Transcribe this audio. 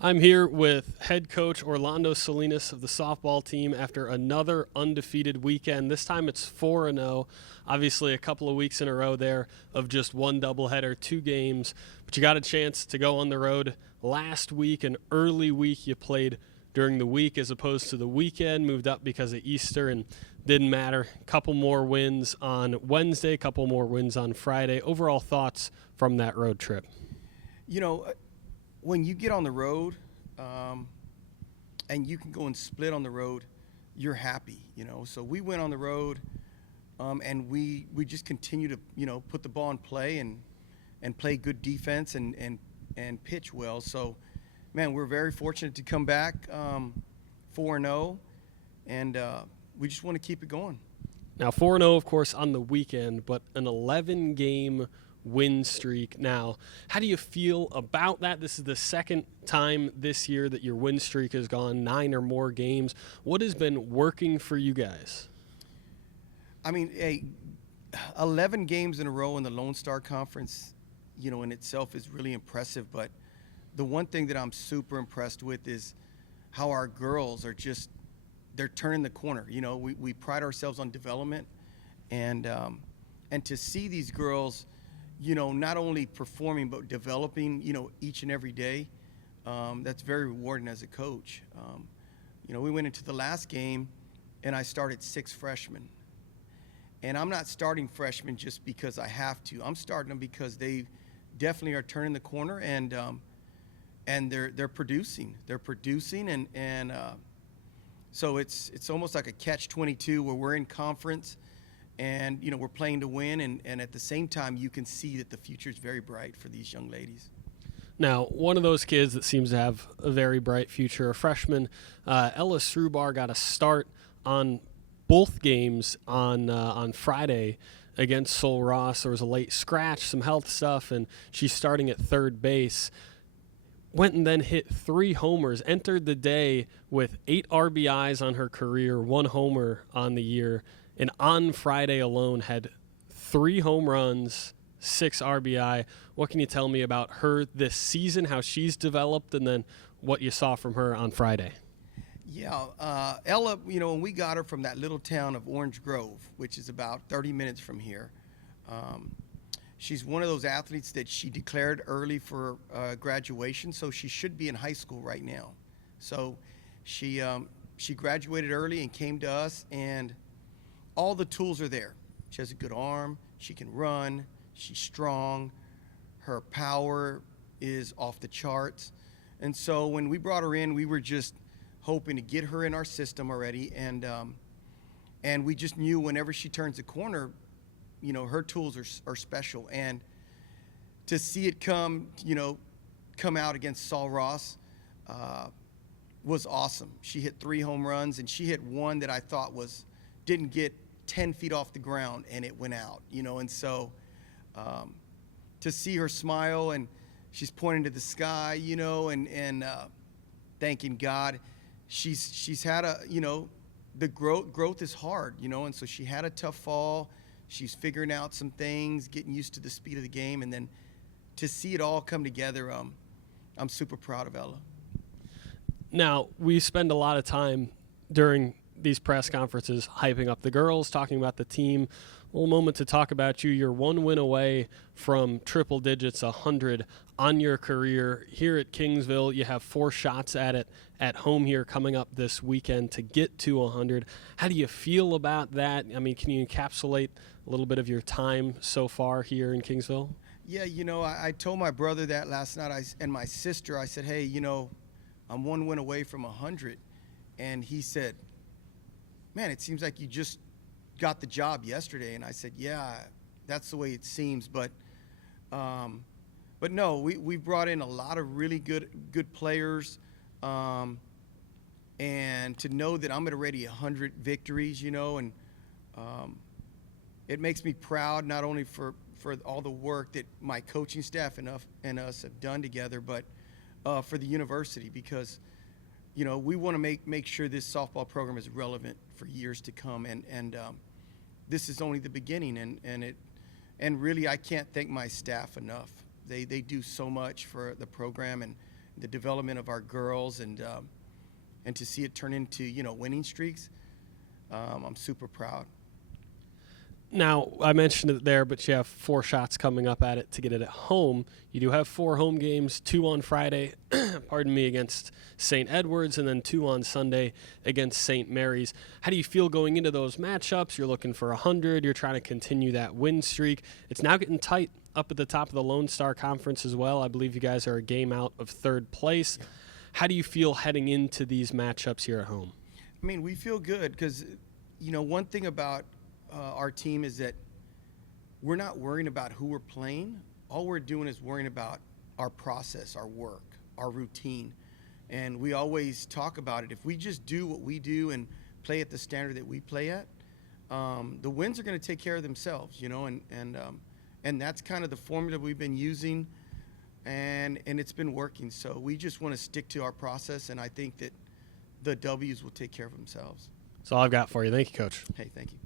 I'm here with head coach Orlando Salinas of the softball team after another undefeated weekend. This time it's 4-0. Obviously, a couple of weeks in a row there of just one doubleheader, 2 games. But you got a chance to go on the road last week, an early week. You played during the week as opposed to the weekend, moved up because of Easter, and didn't matter. A couple more wins on Wednesday, a couple more wins on Friday. Overall thoughts from that road trip? You know, when you get on the road and you can go and split on the road, you're happy, So we went on the road and we just continue to, put the ball in play and play good defense and pitch well. So, man, we're very fortunate to come back 4-0, and we just want to keep it going. Now, 4-0, of course, on the weekend, but an 11-game win streak now. How do you feel about that? This is the second time this year that your win streak has gone 9 or more games. What has been working for you guys? I mean, 11 games in a row in the Lone Star Conference, in itself is really impressive. But the one thing that I'm super impressed with is how our girls are they're turning the corner. We pride ourselves on development, and to see these girls not only performing but developing, each and every day, that's very rewarding as a coach. We went into the last game and I started 6 freshmen. And I'm not starting freshmen just because I have to. I'm starting them because they definitely are turning the corner, and they're producing. They're producing, and so it's almost like a catch-22 where we're in conference and we're playing to win, and at the same time you can see that the future is very bright for these young ladies. Now, one of those kids that seems to have a very bright future, a freshman, Ella Srubar, got a start on both games on Friday against Sol Ross. There was a late scratch, some health stuff, and she's starting at third base. Went and then hit 3 homers, entered the day with 8 RBIs on her career, 1 homer on the year, and on Friday alone had 3 home runs, 6 RBI. What can you tell me about her this season, how she's developed, and then what you saw from her on Friday? Yeah, Ella, when we got her from that little town of Orange Grove, which is about 30 minutes from here, she's one of those athletes that she declared early for graduation, so she should be in high school right now. So she graduated early and came to us, and all the tools are there. She has a good arm. She can run. She's strong. Her power is off the charts. And so when we brought her in, we were just hoping to get her in our system already, and we just knew whenever she turns the corner, her tools are special. And to see it come out against Sol Ross was awesome. She hit 3 home runs, and she hit one that I thought didn't get 10 feet off the ground, and it went out. And so to see her smile, and she's pointing to the sky, and thanking God. She's had the growth is hard, and so she had a tough fall. She's figuring out some things, getting used to the speed of the game, and then to see it all come together, I'm super proud of Ella. Now, we spend a lot of time during these press conferences hyping up the girls, talking about the team. A little moment to talk about you. You're 1 win away from triple digits, 100 on your career here at Kingsville. You have 4 shots at it at home here coming up this weekend to get to 100. How do you feel about that? I mean, can you encapsulate a little bit of your time so far here in Kingsville? Yeah, I told my brother that last night, and my sister. I said, hey, I'm 1 win away from 100. And he said, man, it seems like you just got the job yesterday. And I said, yeah, that's the way it seems. But no, we brought in a lot of really good players, and to know that I'm at already 100 victories, and it makes me proud, not only for all the work that my coaching staff and us have done together, but for the university, because we want to make sure this softball program is relevant for years to come, and this is only the beginning, and really I can't thank my staff enough. They do so much for the program, the development of our girls, and to see it turn into winning streaks. I'm super proud. Now, I mentioned it there, but you have 4 shots coming up at it to get it at home. You do have 4 home games, 2 on Friday, against St. Edwards, and then 2 on Sunday against St. Mary's. How do you feel going into those matchups? You're looking for 100. You're trying to continue that win streak. It's now getting tight up at the top of the Lone Star Conference as well. I believe you guys are a game out of 3rd place. Yeah. How do you feel heading into these matchups here at home? I mean, we feel good because, one thing about our team is that we're not worrying about who we're playing. All we're doing is worrying about our process, our work, our routine. And we always talk about it. If we just do what we do and play at the standard that we play at, the wins are going to take care of themselves, and that's kind of the formula we've been using, and it's been working. So we just want to stick to our process, and I think that the W's will take care of themselves. That's all I've got for you. Thank you, Coach. Hey, thank you.